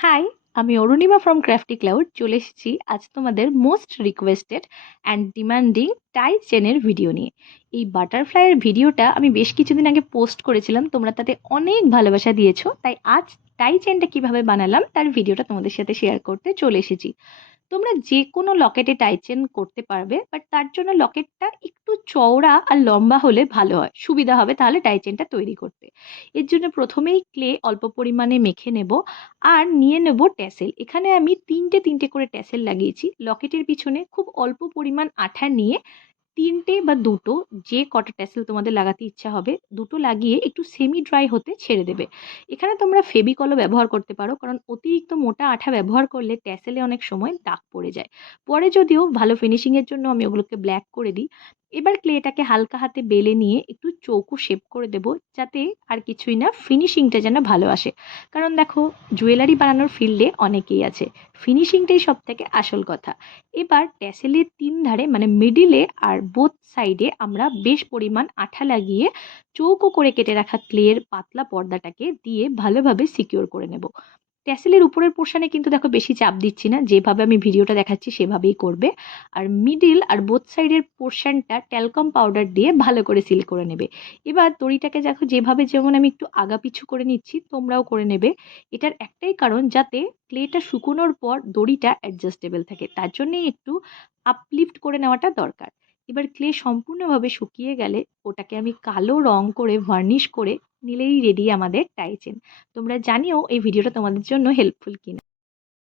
High, আমি Arunima from crafty cloud চলে এসেছি আজ তোমাদের মোস্ট রিকোয়েস্টেড অ্যান্ড ডিমান্ডিং টাই চেনের ভিডিও নিয়ে। এই বাটারফ্লাইয়ের ভিডিওটা আমি বেশ কিছুদিন আগে পোস্ট করেছিলাম, তোমরা তাতে অনেক ভালোবাসা দিয়েছো, তাই আজ টাই চেনটা কিভাবে বানালাম তার ভিডিওটা তোমাদের সাথে শেয়ার করতে চলে এসেছি। তোমরা যে কোনো লকেটে টাই চেন করতে পারবে, বাট তার জন্য লকেটটা একটু চওড়া আর লম্বা হলে ভালো হয়, সুবিধা হবে তাহলে টাই চেনটা তৈরি করতে। এর জন্য প্রথমেই ক্লে অল্প পরিমাণে মেখে নেব আর নিয়ে নেব ট্যাসেল। এখানে আমি তিনটে তিনটে করে ট্যাসেল লাগিয়েছি। লকেটের পিছনে খুব অল্প পরিমাণ আঠা নিয়ে তিনটে বা দুটো, যে কটা ট্যাসেল তোমাদের লাগাতে ইচ্ছা হবে, দুটো লাগিয়ে একটু সেমি ড্রাই হতে ছেড়ে দেবে। এখানে তোমরা ফেভিকলও ব্যবহার করতে পারো, কারণ অতিরিক্ত মোটা আঠা ব্যবহার করলে ট্যাসেলে অনেক সময় দাগ পড়ে যায়। পরে যদিও ভালো ফিনিশিংয়ের জন্য আমি ওগুলোকে ব্ল্যাক করে দিই। এবার ক্লেটাকে হালকা হাতে বেলে নিয়ে একটু চৌকো শেপ করে দেব, যাতে আর কিছুই না, ফিনিশিংটা যেন ভালো আসে। কারণ দেখো, জুয়েলারি বানানোর ফিল্ডে অনেকেই আছে, ফিনিশিংটাই সব থেকে আসল কথা। এবার ট্যাসেলের তিন ধারে মানে মিডিলে আর বোথ সাইডে আমরা বেশ পরিমাণ আঠা লাগিয়ে চৌকো করে কেটে রাখা ক্লের পাতলা পর্দাটাকে দিয়ে ভালোভাবে সিকিউর করে নেব। ট্যাসেলের উপরের পোর্শনে কিন্তু দেখো বেশি চাপ দিচ্ছি না, যেভাবে আমি ভিডিওটা দেখাচ্ছি সেভাবেই করবে। আর মিডিল আর বোথ সাইডের পোর্শনটা ট্যালকম পাউডার দিয়ে ভালো করে সিল করে নেবে। এবার দড়িটাকে দেখো যেভাবে, যেমন আমি একটু আগা পিছু করে নিচ্ছি, তোমরাও করে নেবে। এটার একটাই কারণ, যাতে ক্লেটা শুকোনোর পর দড়িটা অ্যাডজাস্টেবল থাকে, তার জন্যই একটু আপলিফট করে নেওয়াটা দরকার। এবার ক্লে সম্পূর্ণভাবে শুকিয়ে গেলে ওটাকে আমি কালো রং করে ভার্নিশ করে নিলেই রেডি আমাদের টাই চেন। তোমরা জানিও এই ভিডিওটা তোমাদের জন্য হেল্পফুল কিনা।